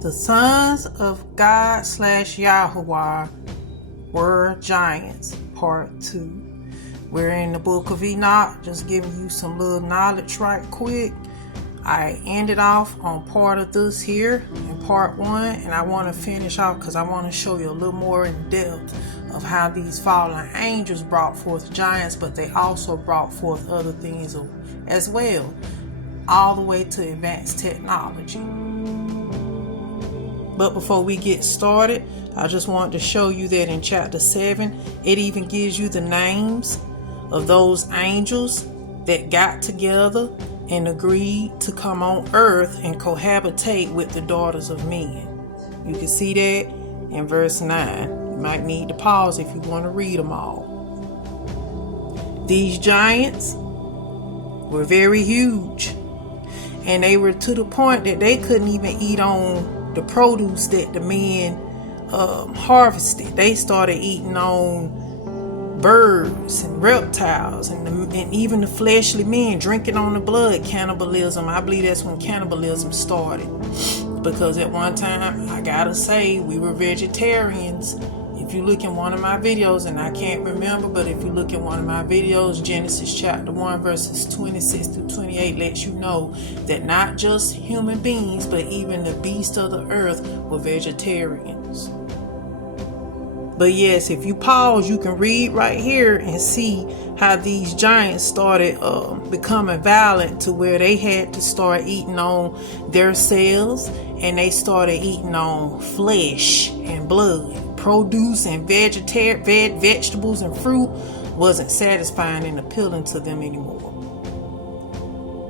The sons of God / Yahuwah were giants, part 2. We're in the book of Enoch, just giving you some little knowledge right quick. I ended off on part of this here in part 1, and I want to finish off because I want to show you a little more in depth of how these fallen angels brought forth giants, but they also brought forth other things as well, all the way to advanced technology. But before we get started, I just want to show you that in chapter 7, it even gives you the names of those angels that got together and agreed to come on earth and cohabitate with the daughters of men. You can see that in verse 9. You might need to pause if you want to read them all. These giants were very huge, and they were to the point that they couldn't even eat on the produce that the men harvested. They started eating on birds and reptiles and even the fleshly men, drinking on the blood. Cannibalism. I believe that's when cannibalism started, because at one time, I gotta say, we were vegetarians. If you look in one of my videos, and I can't remember, but if you look in one of my videos, Genesis chapter 1 verses 26 through 28 lets you know that not just human beings, but even the beasts of the earth were vegetarians. But yes, if you pause, you can read right here and see how these giants started becoming violent, to where they had to start eating on their cells, and they started eating on flesh and blood. Produce and vegetables and fruit wasn't satisfying and appealing to them anymore.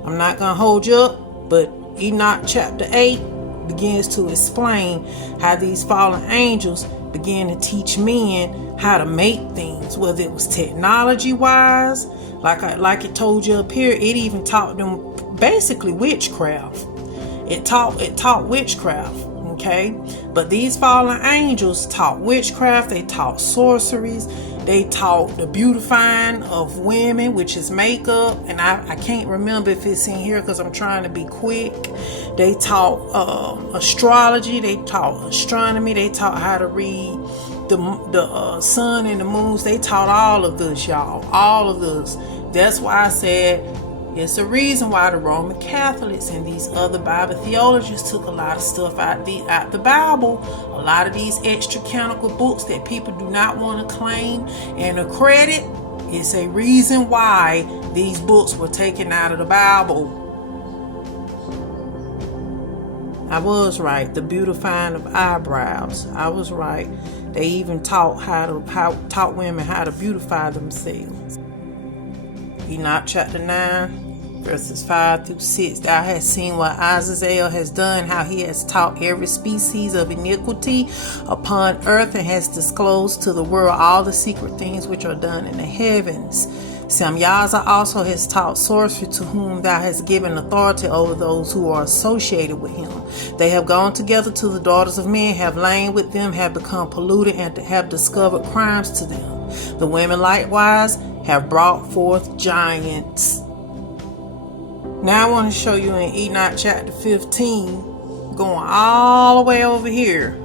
I'm not going to hold you up, but Enoch chapter 8 begins to explain how these fallen angels began to teach men how to make things, whether it was technology wise, like it told you up here. It even taught them basically witchcraft. It taught witchcraft. Okay, but these fallen angels taught witchcraft. They taught sorceries. They taught the beautifying of women, which is makeup, and I can't remember if it's in here because I'm trying to be quick. They taught astrology. They taught astronomy. They taught how to read the sun and the moons. They taught all of this, y'all. All of this. That's why I said it's a reason why the Roman Catholics and these other Bible theologians took a lot of stuff out the Bible. A lot of these extra canonical books that people do not want to claim and accredit. It's a reason why these books were taken out of the Bible. I was right. The beautifying of eyebrows. I was right. They even taught taught women how to beautify themselves. Enoch chapter 9 verses 5 through 6. Thou hast seen what Azazel has done, how he has taught every species of iniquity upon earth, and has disclosed to the world all the secret things which are done in the heavens. Samyaza also has taught sorcery, to whom thou hast given authority over those who are associated with him. They have gone together to the daughters of men, have lain with them, have become polluted, and have discovered crimes to them. The women likewise have brought forth giants. Now I want to show you in Enoch chapter 15, going all the way over here.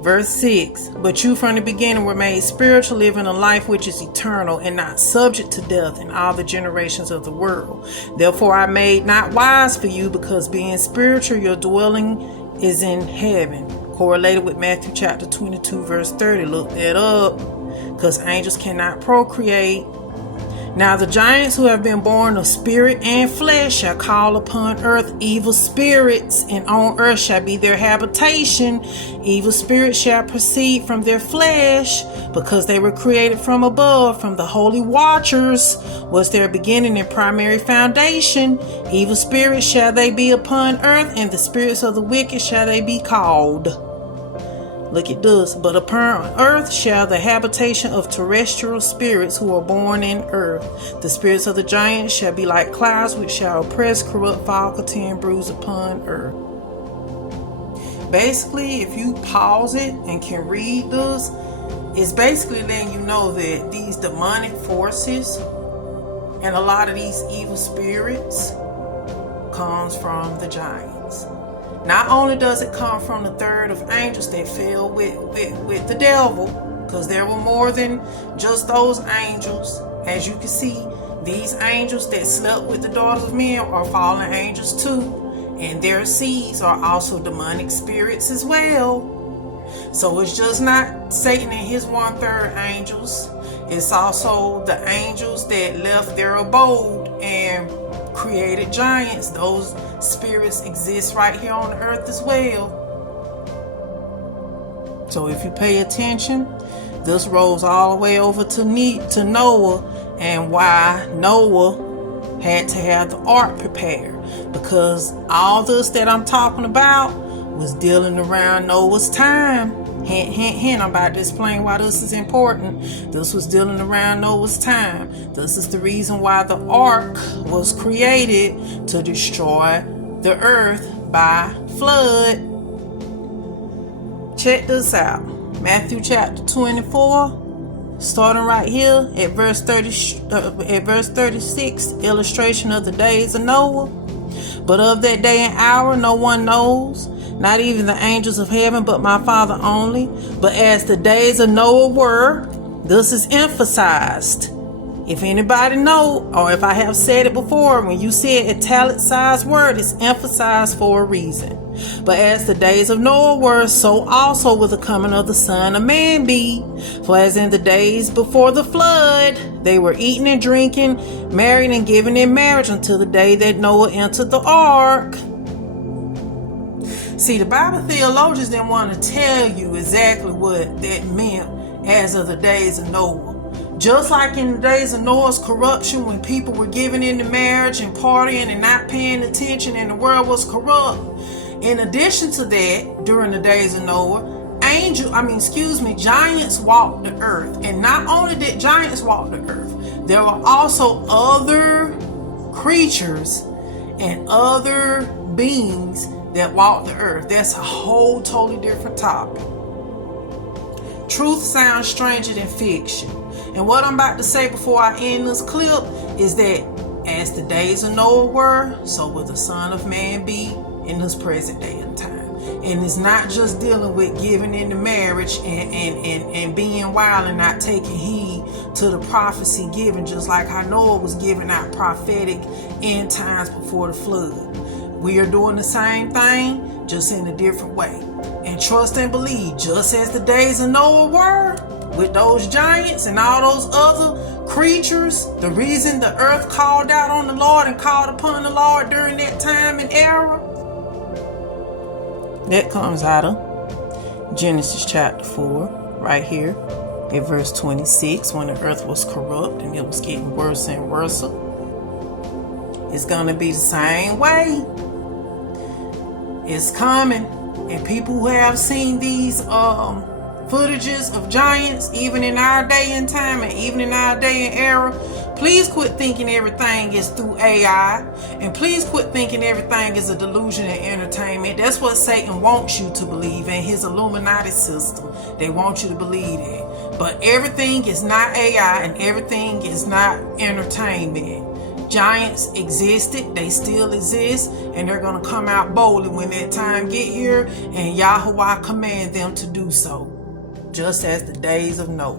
Verse 6. But you from the beginning were made spiritual, living a life which is eternal, and not subject to death in all the generations of the world. Therefore I made not wise for you, because being spiritual your dwelling is in heaven. Correlated with Matthew chapter 22 verse 30. Look that up, because angels cannot procreate. Now the giants who have been born of spirit and flesh shall call upon earth evil spirits, and on earth shall be their habitation. Evil spirits shall proceed from their flesh, because they were created from above, from the holy watchers was their beginning and primary foundation. Evil spirits shall they be upon earth, and the spirits of the wicked shall they be called. Look at this. But upon earth shall the habitation of terrestrial spirits who are born in earth. The spirits of the giants shall be like clouds, which shall oppress, corrupt, fall, contend, bruise upon earth. Basically, if you pause it and can read this, it's basically letting you know that these demonic forces and a lot of these evil spirits comes from the giants. Not only does it come from the third of angels that fell with the devil, because there were more than just those angels. As you can see, these angels that slept with the daughters of men are fallen angels too, and their seeds are also demonic spirits as well. So it's just not Satan and his 1/3 angels. It's also the angels that left their abode and created giants. Those spirits exist right here on the earth as well. So if you pay attention, this rolls all the way over to Noah, and why Noah had to have the ark prepared, because all this that I'm talking about was dealing around Noah's time. Hint, hint, hint. I'm about to explain why this is important. This was dealing around Noah's time. This is the reason why the ark was created, to destroy the earth by flood. Check this out. Matthew chapter 24, starting right here at verse 36, illustration of the days of Noah. But of that day and hour no one knows, not even the angels of heaven, but my Father only. But as the days of Noah were, this is emphasized. If anybody know, or if I have said it before, when you see an italicized word, it's emphasized for a reason. But as the days of Noah were, so also will the coming of the Son of Man be. For as in the days before the flood, they were eating and drinking, married and given in marriage until the day that Noah entered the ark. See, the Bible theologians didn't want to tell you exactly what that meant as of the days of Noah. Just like in the days of Noah's corruption, when people were giving into marriage and partying and not paying attention and the world was corrupt. In addition to that, during the days of Noah, giants walked the earth. And not only did giants walk the earth, there were also other creatures and other beings that walk the earth. That's a whole totally different topic. Truth sounds stranger than fiction. And what I'm about to say before I end this clip is that as the days of Noah were, so will the Son of Man be in this present day and time. And it's not just dealing with giving into marriage and being wild and not taking heed to the prophecy given, just like how Noah was giving out prophetic end times before the flood. We are doing the same thing, just in a different way. And trust and believe, just as the days of Noah were, with those giants and all those other creatures, the reason the earth called out on the Lord and called upon the Lord during that time and era, that comes out of Genesis chapter 4, right here at verse 26, when the earth was corrupt and it was getting worse and worse. It's going to be the same way. It's coming. And people who have seen these footages of giants, even in our day and time and even in our day and era, please quit thinking everything is through AI, and please quit thinking everything is a delusion and entertainment. That's what Satan wants you to believe in, his Illuminati system. They want you to believe that. But everything is not AI and everything is not entertainment. Giants existed, they still exist, and they're going to come out boldly when that time get here, and Yahweh command them to do so, just as the days of Noah.